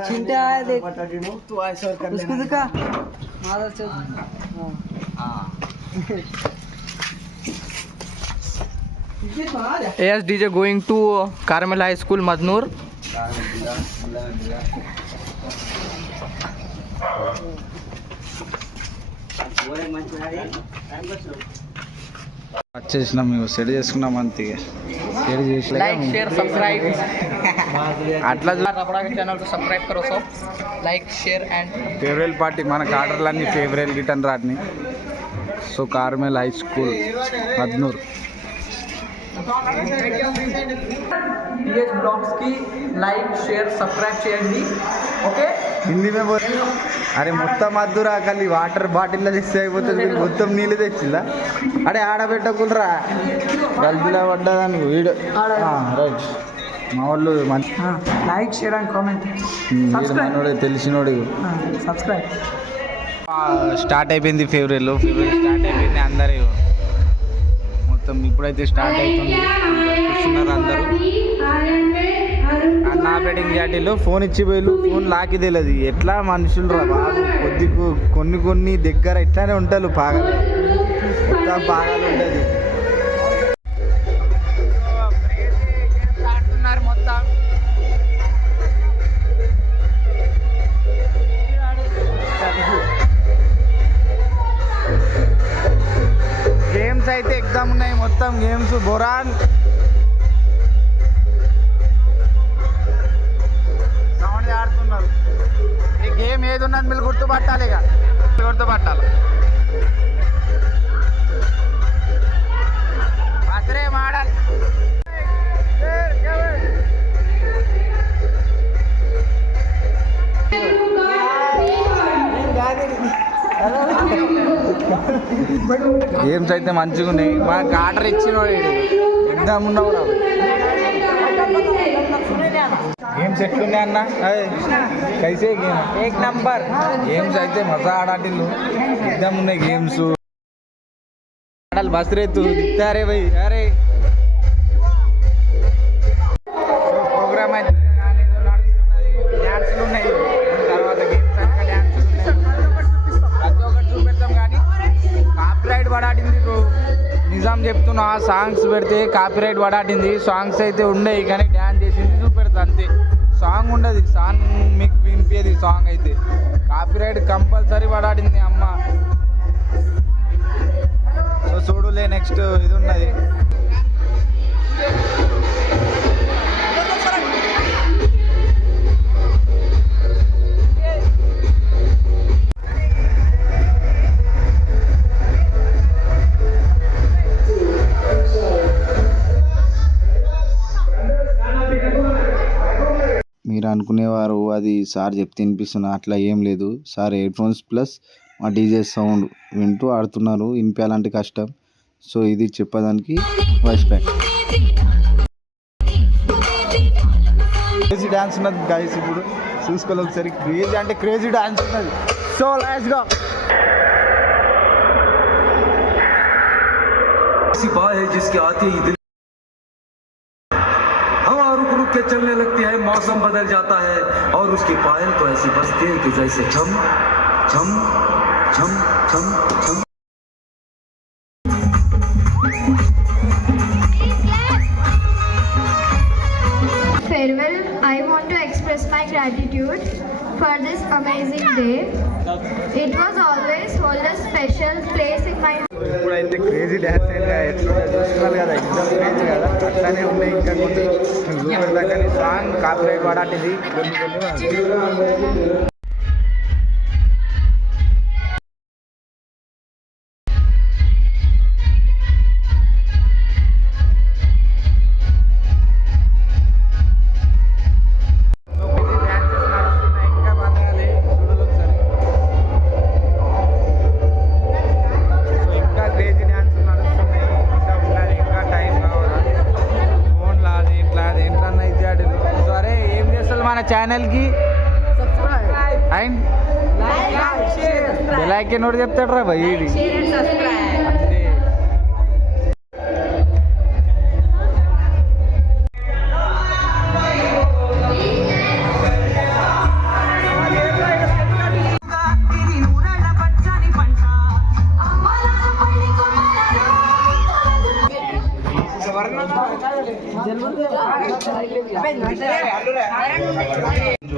चिंट्या आया देख तू ऐसा कर उसको दिखा माधव चल Yes, DJ going to Carmel High School, Madnur. వచ్చేసినాం మేము సెట్ చేసుకున్నాం అంతే సెట్ చేసి Like, share, subscribe. అట్లా अपना चैनल को सब्सक्राइब करो सब. Like, share and farewell party మనకు ఆర్డర్లన్నీ ఫేవరెల్ రిటర్న్ రాట్ని. So Carmel high school Madnoor. DH blogs की लाइक शेयर सब्सक्राइब చేయండి ఓకే. హిందీ మే బోల్ అరే మొత్తం మద్దురా కలి వాటర్ బాటిల్లో తెస్తే అయిపోతుంది మొత్తం నీళ్ళు తెచ్చిందా అడే ఆడబెట్టకులరా గల్బిలా పడ్డదానికి వీడియో రైట్ మా వాళ్ళు మంచి लाइक शेयर एंड कमेंट మనోడే తెలిసినోడు सब्सक्राइब స్టార్ట్ అయిపోయింది ఫేవరెల్ స్టార్ట్ అయిపోయింది అందరూ మొత్తం ఇప్పుడైతే స్టార్ట్ అవుతుంది కూర్చున్నారు అందరూ అన్న ఆపరేటింగ్ జాటీలో ఫోన్ ఇచ్చి పోయి ఫోన్ లాకి తెలియదు ఎట్లా మనుషులు రా బాబు కొన్ని దగ్గర ఇట్లానే ఉంటారు పాగలు మొత్తం పాగలు ఉంటుంది మొత్తం గేమ్స్ అయితే ఎగ్జామ్ ఉన్నాయి మొత్తం గేమ్స్ బొరాన్ సౌండ్ ఆడుతున్నారు ఈ గేమ్ ఏది ఉన్నది మీరు గుర్తుపట్టాలి ఇక గుర్తుపట్టాలి అసలే మాడాలి గేమ్స్ అయితే మంచిగా ఉన్నాయి మనకు ఆర్డర్ ఇచ్చినోడు ఎగ్జామ్ ఉన్నావు రా గేమ్స్ ఎట్లున్నాయి అన్న కైసే గేమ్ ఏక్ నంబర్ గేమ్స్ అయితే మజా ఆడాటిల్లు ఎగ్జామ్ ఉన్నాయి గేమ్స్ ఆడాలి బస్ రేతు దిత్తారే భయ్ అరే ప్రోగ్రామ్ అయితే డ్యాన్సులు ఉన్నాయి తర్వాత గేమ్స్ ఇంకా డ్యాన్సులు ప్రతి ఒక్కటి చూపెడతాం కానీ కాపీరైట్ పడాటింది బ్రో నిజాం చెప్తున్నా సాంగ్స్ పెడితే కాపీరైట్ పడాటింది సాంగ్స్ అయితే ఉండేవి కానీ డ్యాన్స్ చేసింది చూపెడతా అంతే సాంగ్ ఉండదు సాంగ్ మీకు వినిపేది సాంగ్ అయితే కాపీరైట్ కంపల్సరీ పడాటింది అమ్మ సో చూడులే నెక్స్ట్ ఇది ఉన్నది మీరు అనుకునేవారు అది సార్ చెప్తే వినిపిస్తున్నా అట్లా ఏం లేదు సార్ హెడ్ ఫోన్స్ ప్లస్ మా డీజే సౌండ్ వింటూ ఆడుతున్నారు వినిపించాలంటే కష్టం సో ఇది చెప్పడానికి వాయిస్ ప్యాక్ క్రేజీ డాన్స్ ఉన్నది గైస్ ఇప్పుడు చూసుకోవాలి ఒకసారి క్రేజీ అంటే క్రేజీ డాన్స్ ఉన్నది సో లెట్స్ గో जिसके आते ही दिल हवा रुक रुक के चलने लगती है मौसम बदल जाता है और उसकी पायल तो ऐसी बजती है कि जैसे छम छम छम छम छम Farewell, I want to express my gratitude for this amazing day. It was always hold a special place in my ఇప్పుడైతే క్రేజీ డ్యాన్స్ అయితే ఎట్లా చూస్తున్నారు కదా ఎగ్జామ్ క్రేజీ కదా అట్లానే ఉన్నాయి ఇంకా కొన్ని చూపెడతా కానీ సాంగ్ కాపీరైట్ పడాటిది కొన్ని ఛానల్ కి అండ్ బెల్ ఐకాన్ నోటి చెప్తాడు రా భయ్ ఇది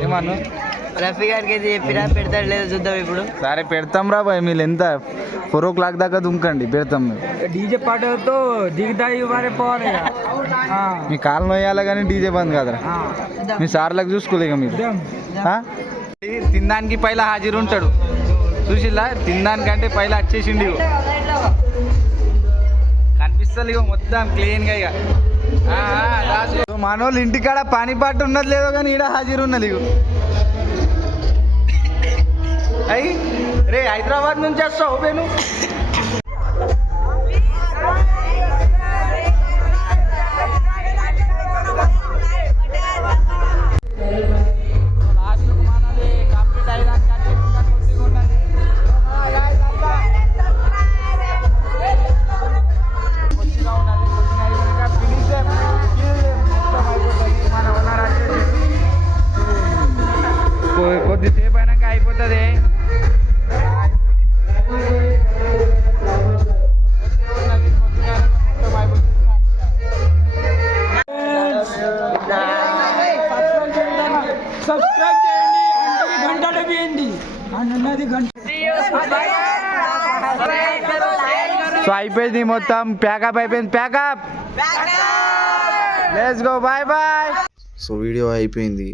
ఏమన్నా రఫీ గారికి అయితే చెప్పినా పెడతాడు లేదు చూద్దాం ఇప్పుడు. సరే పెడతాం రా బాయ్, మీరు ఎంత 4 o'clock దాకా దుంకండి, పెడతాం మేము. డీజే పాటతో దిగుతాయి వారే పోవాలి. మీ కాలు నొయ్యాలి కానీ డీజే బంద్ కదరా. మీ సార్లకు చూసుకోలేక మీరు తినడానికి పైలా హాజరు ఉంటాడు చూసిల్లా, తినడానికంటే పైలా వచ్చేసిండి కనిపిస్తుంది ఇక మొత్తం క్లీన్గా. ఇక మనోళ్ళు ఇంటికాడ పని పాటు ఉన్నది లేదో కానీ ఈడ హాజరు ఉన్నది. ఇక అయ్యి రే హైదరాబాద్ నుంచి వస్తావు నేను కొద్దిసేపు అయినాక అయిపోతుంది. సబ్స్క్రైబ్ చేయండి, గంట వేయండి అన్నది గంట. సో అయిపోయింది మొత్తం, ప్యాకప్ అయిపోయింది, pack up let's go bye bye. So video అయిపోయింది.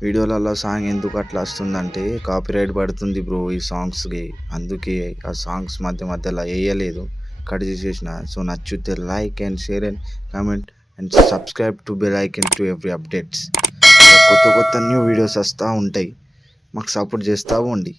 వీడియోలలో సాంగ్ ఎందుకు అట్లా వస్తుందంటే కాపీరైట్ పడుతుంది బ్రో ఈ సాంగ్స్కి, అందుకే ఆ సాంగ్స్ మధ్యలో వేయలేదు, కట్ చేసేసిన. సో నచ్చితే like and share and comment and subscribe to bell icon to every updates. కొత్త న్యూ వీడియోస్ వస్తూ ఉంటాయి, మాకు సపోర్ట్ చేస్తూ ఉండి.